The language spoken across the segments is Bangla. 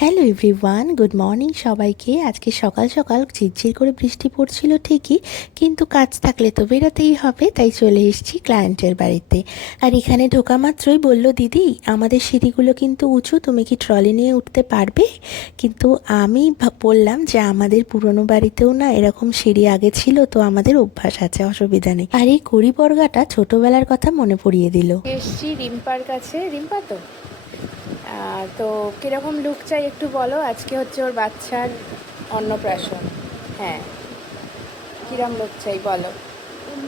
হ্যালো এভরিওয়ান, গুড মর্নিং সবাইকে। আজকে সকাল সকাল ঝিরঝির করে বৃষ্টি পড়ছিল ঠিকই, কিন্তু কাজ থাকলে তো বেরোতেই হবে, তাই চলে এসেছি ক্লায়েন্টের বাড়িতে। আর এখানে ঢোকা মাত্রই বলল, দিদি আমাদের সিঁড়িগুলো কিন্তু উঁচু, তুমি কি ট্রলি নিয়ে উঠতে পারবে? কিন্তু আমি বললাম যে আমাদের পুরনো বাড়িতেও না এরকম সিঁড়ি আগে ছিল, তো আমাদের অভ্যাস আছে, অসুবিধা নেই। আর এই কড়ি পরগাটা ছোটোবেলার কথা মনে পড়িয়ে দিল। এসছি রিম্পার কাছে। রিম্পা তো তো কীরকম লুক চাই একটু বলো। আজকে হচ্ছে ওর বাচ্চার অন্নপ্রাশন। হ্যাঁ, কীরকম লুক চাই বলো।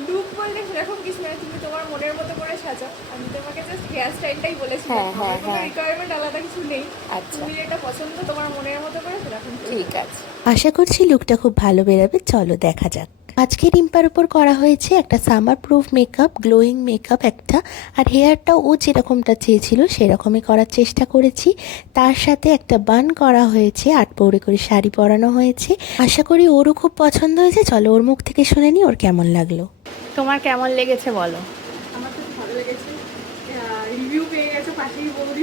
লুক বলতে সেরকম কিছু নয়, তুমি তোমার মনের মতো করে সাজাও। আমি তোমাকে জাস্ট হেয়ার স্টাইলটাই বলেছিলাম, হ্যাঁ আমার হ্যাঁ কোনো হ্যাঁ, রিকোয়ারমেন্ট আলাদা কিছু নেই। আচ্ছা তুমি যেটা পছন্দ তোমার মনের মতো করে সেরকম ঠিক আছে। আশা করছি লুকটা খুব ভালো বেরোবে, চলো দেখা যাক। আজকে রিম্পার উপর করা হয়েছে একটা summer proof makeup, glowing makeup একটা। আর হেয়ারটাও ও যেরকমটা চেয়েছিল সেরকমই করার চেষ্টা করেছি। তার সাথে একটা বান করা হয়েছে, আটপৌরে করে শাড়ি পরানো হয়েছে। আশা করি ওরও খুব পছন্দ হয়েছে। চলো ওর মুখ থেকে শুনে নিই ওর কেমন লাগলো। তোমার কেমন লেগেছে বলো। আমার খুব ভালো লেগেছে। রিভিউ পেয়ে গেছো, পাশেই বৌদি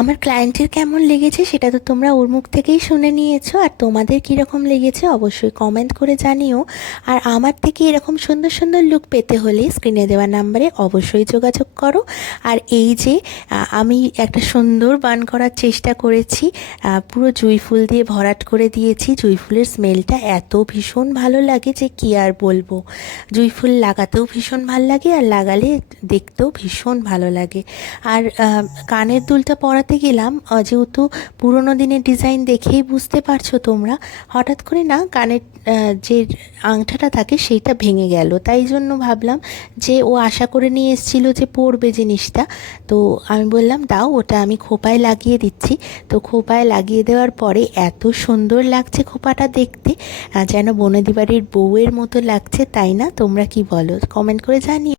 আমার ক্লায়েন্টের কেমন লেগেছে সেটা তো তোমরা ওর মুখ থেকেই শুনে নিয়েছো। আর তোমাদের কীরকম লেগেছে অবশ্যই কমেন্ট করে জানিও। আর আমার থেকে এরকম সুন্দর সুন্দর লুক পেতে হলে স্ক্রিনে দেওয়া নাম্বারে অবশ্যই যোগাযোগ করো। আর এই যে আমি একটা সুন্দর বান করার চেষ্টা করেছি, পুরো জুঁই ফুল দিয়ে ভরাট করে দিয়েছি। জুঁই ফুলের স্মেলটা এত ভীষণ ভালো লাগে যে কী আর বলবো। জুঁই ফুল লাগাতেও ভীষণ ভালো লাগে, আর লাগালে দেখতেও ভীষণ ভালো লাগে। আর কানের দুলটা পরাতে গেলাম, যেহেতু পুরোনো দিনের ডিজাইন দেখেই বুঝতে পারছো তোমরা, হঠাৎ করে না কানের যে আংটাটা থাকে সেইটা ভেঙে গেল। তাই জন্য ভাবলাম যে ও আশা করে নিয়ে এসেছিলো যে পরবে জিনিসটা, তো আমি বললাম দাও ওটা আমি খোপায় লাগিয়ে দিচ্ছি। তো খোপায় লাগিয়ে দেওয়ার পরে এত সুন্দর লাগছে খোপাটা দেখতে, যেন বনেদি বাড়ির বউয়ের মতো লাগছে, তাই না? তোমরা কি বলো কমেন্ট করে জানিও।